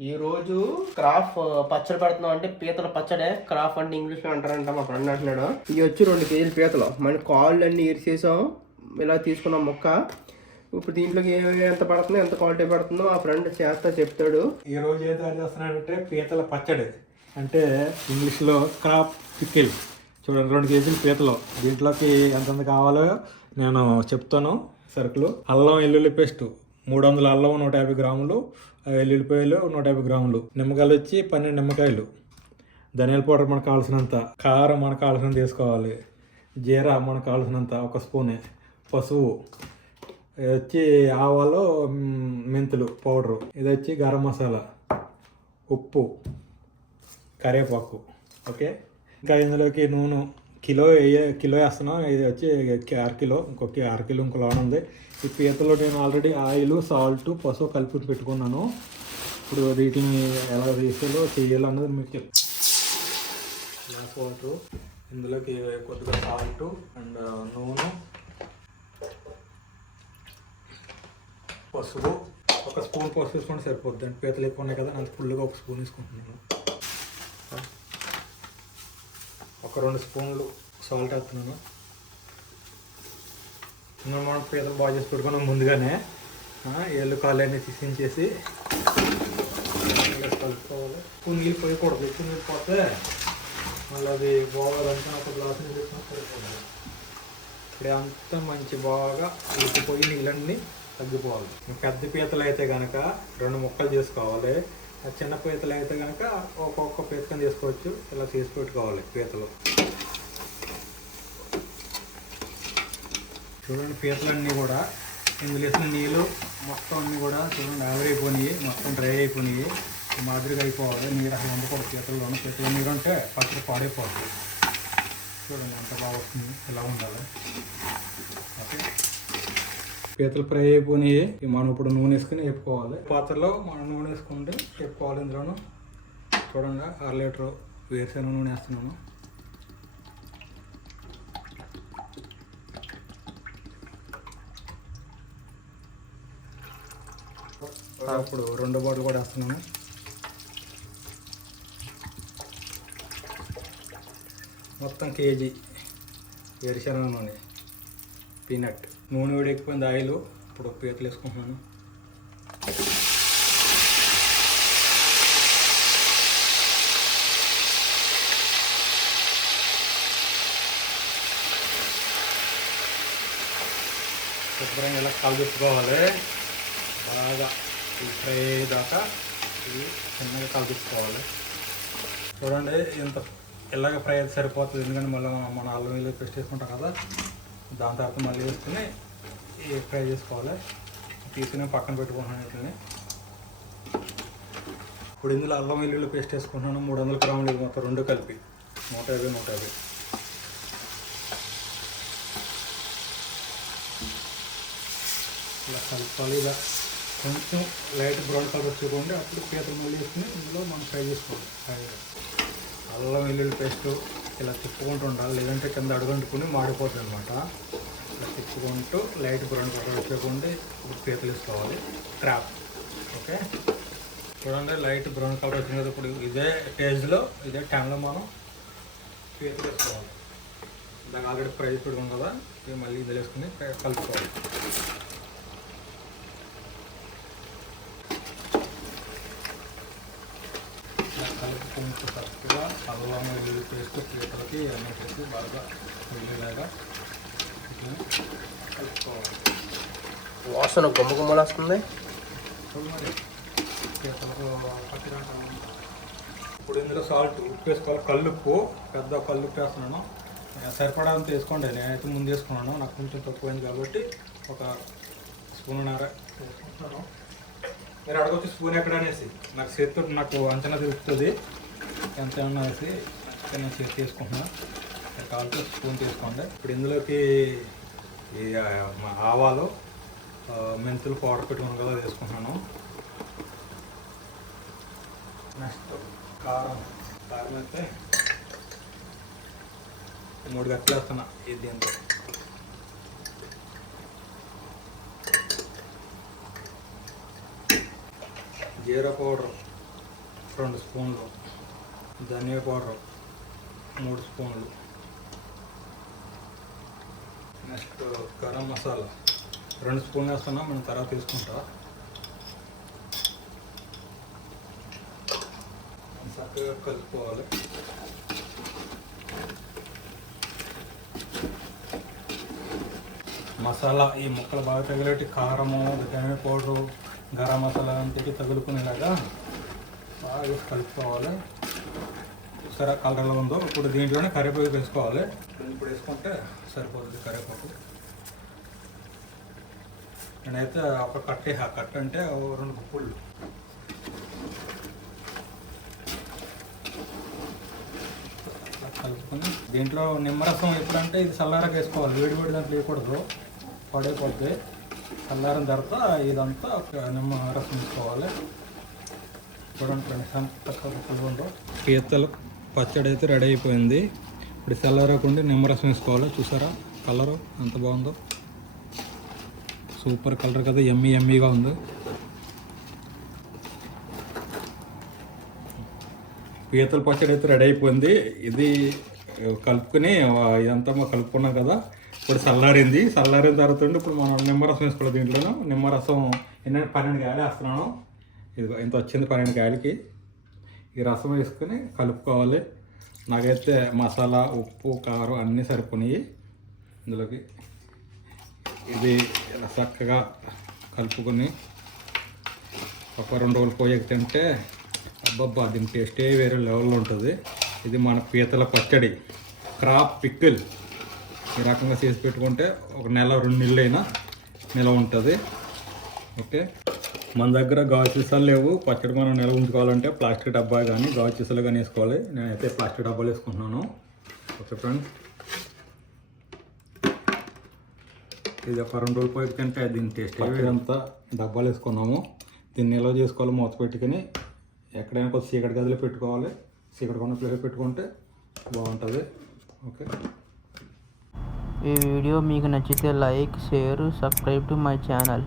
ఈ రోజు క్రాఫ్ పచ్చడి పెడుతున్నాం అంటే పీతల పచ్చడే. క్రాఫ్ అంటే ఇంగ్లీష్లో అంటారంట మా ఫ్రెండ్ అంటున్నాడు. ఇవి వచ్చి రెండు కేజీలు పీతలు. మన కాళ్ళు అన్ని ఇరిసేసాం ఇలా తీసుకున్నాం మొక్క. ఇప్పుడు దీంట్లోకి ఏమేమి ఎంత పడుతుందో ఎంత క్వాలిటీ పడుతుందో ఆ ఫ్రెండ్ చేస్తా చెప్తాడు. ఈ రోజు ఏం తయారు చేస్తున్నానంటే పీతల పచ్చడి. అంటే ఇంగ్లీష్లో క్రాప్ పికిల్. చూడండి రెండు కేజీలు పీతలు. దీంట్లోకి ఎంతెంత కావాలో నేను చెప్తాను. సరుకులు. అల్లం వెల్లుల్లి పేస్ట్. మూడు వందల అల్లం నూట యాభై గ్రాములు వెల్లుల్లిపాయలు నూట యాభై గ్రాములు నిమ్మకాయలు వచ్చి పన్నెండు నిమ్మకాయలు. ధనియాల పౌడర్ మనకు కావాల్సినంత కారం మనకు కావాల్సినంత తీసుకోవాలి. జీరా మనకు కావాల్సినంత ఒక స్పూనే. పసుపు ఇది వచ్చి ఆవాలు మెంతులు పౌడరు. ఇది వచ్చి గరం మసాలా ఉప్పు కరివేపాకు. ఓకే? ఇంకా ఇందులోకి నూనె. కిలో కిలో వేస్తున్నాం ఇది వచ్చి అర కిలో ఇంకొక అర కిలో ఇంకో లోన్ ఉంది. ఈ పీతలో నేను ఆల్రెడీ ఆయిల్ సాల్ట్ పసుపు కలిపి పెట్టుకున్నాను. ఇప్పుడు వీటిని ఎలా తీసేలో చేయాలన్నది మీకు చెప్తాను గ్లాస్ వాటర్ ఇందులోకి కొద్దిగా సాల్ట్ అండ్ uh, నూనె పసుపు. ఒక స్పూన్ పసుపు వేసుకుంటే సరిపోద్ది. అంటే పీతలు ఎక్కువ ఉన్నాయి కదా అంత ఫుల్గా ఒక స్పూన్ వేసుకుంటున్నాను. ఒక రెండు స్పూన్లు సాల్ట్ వేస్తున్నాను. మనం పీతలు బాగా చేసి పెట్టుకున్నాం ముందుగానే. ఎల్లు ఏళ్ళు తీసించేసి కలుపుకోవాలి. ఎక్కువ నీళ్ళు పోయకూడదు ఎక్కువ నీళ్ళు పోతే మళ్ళీ అది పోవాలంటే ఒక గ్లాస్ నీళ్ళు వేసుకుని సరిపోతుంది ఇప్పుడు అంతా మంచి బాగా ఉడికిపోయి నీళ్ళన్నీ తగ్గిపోవాలి. పెద్ద పీతలు అయితే కనుక రెండు ముక్కలు చేసుకోవాలి. చిన్న పీతలు అయితే కనుక ఒక్కొక్క పీతకం తీసుకోవచ్చు. ఇలా తీసి పెట్టుకోవాలి పీతలు. చూడండి పీతలు అన్నీ కూడా ఇందులో వేసిన నీళ్ళు మొత్తం అన్నీ కూడా చూడండి ఆవిరైపోయినాయి. మొత్తం డ్రై అయిపోయినాయి. మాదిరిగా అయిపోవాలి. నీరు అసలు ఉండకూడదు పీతల్లోనూ. పీతల నీరు అంటే పచ్చడి పాడైపోతుంది చూడండి ఎంత బాగా వస్తుంది. ఇలా ఉండాలి. ఓకే. పీతలు ఫ్రై అయిపోయినాయి. మనం ఇప్పుడు నూనె వేసుకుని వేపుకోవాలి. పాత్రలో మనం నూనె వేసుకుంటే వేపుకోవాలి ఇందులోను. చూడండి అర లీటర్ వేరుశనగ నూనె వేస్తున్నాను. ఇప్పుడు రెండు బాటిల్ కూడా వేస్తున్నాను. మొత్తం కేజీ వేరుశనగ నూనె. పీనట్. నూనె వేడెక్కిపోయింది ఆయిల్. ఇప్పుడు పీతలు వేసుకుంటున్నాను. శుభ్రంగా ఇలా కలిపించుకోవాలి బాగా ఫ్రై దాకా ఇది చిన్నగా కలిపించుకోవాలి చూడండి ఇంత ఇలాగ ఫ్రై అయితే సరిపోతుంది. ఎందుకంటే మళ్ళీ మనం మన అల్లం వెల్లుల్లి పేస్ట్ వేసుకుంటాం కదా. దాని తర్వాత మళ్ళీ వేసుకుని ఫ్రై చేసుకోవాలి. తీసుకుని పక్కన పెట్టుకుంటున్నాను వీటిని ఇప్పుడు ఇందులో అల్లం వెల్లుల్లి పేస్ట్ వేసుకుంటున్నాను. మూడు వందల గ్రాములు ఇది మొత్తం రెండు కలిపి. నూట యాభై నూట యాభై. ఇలా కలుపుకోవాలి ఇలా కొంచెం లైట్ బ్రౌన్ కలర్ వచ్చుకోండి అప్పుడు పీతలు మళ్ళీ వేసుకుని ఇందులో మనం ఫ్రై చేసుకోవాలి. ఫ్రైగా అల్లం వెల్లుల్లి పేస్టు ఇలా తిప్పుకుంటూ ఉండాలి లేదంటే కింద అడుగంటుకుని మాడిపోతుంది అనమాట ఇలా తిప్పుకుంటూ లైట్ బ్రౌన్ కలర్ వచ్చేకుండా ఇప్పుడు పీతలు వేసుకోవాలి. Trap okay? చూడండి లైట్ బ్రౌన్ కలర్ వచ్చింది కదా ఇప్పుడు. ఇదే టేజ్లో ఇదే టైంలో మనం పీతలు వేసుకోవాలి. ఇందాక ఆల్రెడీ ప్రైస్ పెట్టుకున్నాం కదా మళ్ళీ ఇది వేసుకుని కలుపుకోవాలి. కలుపుకుంటూ కరెక్ట్గా అల్లం వెల్లుల్లి పేస్ట్ పీతలకి అన్నీ వేసి బాగా వెళ్ళేలాగా కలుపుకోవాలి. వాసన గుమ్మ గుమ్మలు వస్తుంది. ఇప్పుడు ఇందులో సాల్ట్ ఉప్పు వేసుకోవాలి కల్లుప్పు పెద్ద కల్లుప్పు వేస్తున్నాను. సరిపడంత వేసుకోండి. నేనైతే ముందు వేసుకున్నాను. నాకు కొంచెం తక్కువైంది కాబట్టి ఒక స్పూన్నర వేసుకుంటున్నాను మీరు అడగొచ్చు స్పూన్ ఎక్కడ అనేసి. నాకు చేతితో నాకు అంచనా తెలుస్తుంది ఎంత ఏమన్నా వేసి చిన్న చేసి తీసుకుంటున్నాను కావాలంటే స్పూన్ తీసుకోండి ఇప్పుడు ఇందులోకి ఈ ఆవాలు మెంతులు పౌడర్ పెట్టుకుని కదా వేసుకుంటున్నాను నెక్స్ట్ కారం కారం అయితే మూడు గట్లు వేస్తున్నా ఇది దీంతో. జీరా పౌడర్ రెండు స్పూన్లు. ధనియా పౌడర్. మూడు స్పూన్లు. నెక్స్ట్ గరం మసాలా. రెండు స్పూన్లు వేస్తున్నా మనం తర్వాత తీసుకుంటా. చక్కగా కలుపుకోవాలి. మసాలా ఈ ముక్కలు బాగా తగిలేటి కారము ధనియా పౌడరు గరం మసాలా అంతకి తగులుకునేలాగా బాగా కలుపుకోవాలి. సరే కలర్ ఉందో ఇప్పుడు దీంట్లోనే కరివేపాకు వేసుకోవాలి. ఇప్పుడు వేసుకుంటే సరిపోతుంది కరివేపాకు. నేనైతే ఒక కట్టే కట్ అంటే ఓ రెండు గుప్పుళ్ళు కలుపుకొని దీంట్లో నిమ్మరసం ఎప్పుడంటే ఇది చల్లారగా వేసుకోవాలి. వేడి వేడి దాంట్లో వేయకూడదు. పడైపోద్ది. చల్లారిన తర్వాత ఇదంతా ఒక నిమ్మరసం వేసుకోవాలి. చూడండి ఫ్రెండ్స్ ఎంత పీతలు. పచ్చడి అయితే రెడీ అయిపోయింది. ఇప్పుడు చల్లారకుండా నిమ్మరసం వేసుకోవాలి? చూసారా? కలరు ఎంత బాగుందో. సూపర్ కలర్ కదా ఎమ్మీ ఎమ్మీగా ఉంది. పీతల పచ్చడి అయితే రెడీ అయిపోయింది. ఇది కలుపుకొని ఇదంతా మనం కలుపుకున్నాం కదా ఇప్పుడు చల్లారింది. చల్లారిన తర్వాత ఇప్పుడు మనం నిమ్మరసం వేసుకోవాలి దీంట్లోనూ. నిమ్మరసం ఎన్నైనా పన్నెండు కాయలు వేస్తున్నాను. ఇది ఇంత వచ్చింది పన్నెండు కాయలకి ఈ రసం వేసుకొని కలుపుకోవాలి. నాకైతే మసాలా ఉప్పు కారం అన్నీ సరిపోయినాయి ఇందులోకి ఇది ఇలా చక్కగా కలుపుకొని ఒక రెండు రోజులు పోయాక తింటే అబ్బబ్బా దీని టేస్టే వేరే లెవెల్లో ఉంటుంది. ఇది మన పీతల పచ్చడి క్రాప్ పిక్కిల్. ఈ రకంగా చేసి పెట్టుకుంటే ఒక నెల రెండు నెలలైనా అయినా ఉంటుంది. ఓకే? మన దగ్గర గాజు సీసాలు లేవు. పచ్చడి మనం నిల్వ ఉంచుకోవాలంటే ప్లాస్టిక్ డబ్బా కానీ గాజు సీసాలు కానీ వేసుకోవాలి. నేనైతే ప్లాస్టిక్ డబ్బాలు వేసుకుంటున్నాను. Okay friends. ఇది ఒక రెండు రోజులు పోయి తింటే దీని టేస్ట్ అంతా డబ్బాలు వేసుకున్నాము దీన్ని నిల్వ చేసుకోవాలి మూత పెట్టుకొని ఎక్కడైనా కొద్ది చీకటి గదిలో పెట్టుకోవాలి. చీకటి కొన్న ప్లేస్ పెట్టుకుంటే బాగుంటుంది. ఓకే. ఈ వీడియో మీకు నచ్చితే like share subscribe to my channel.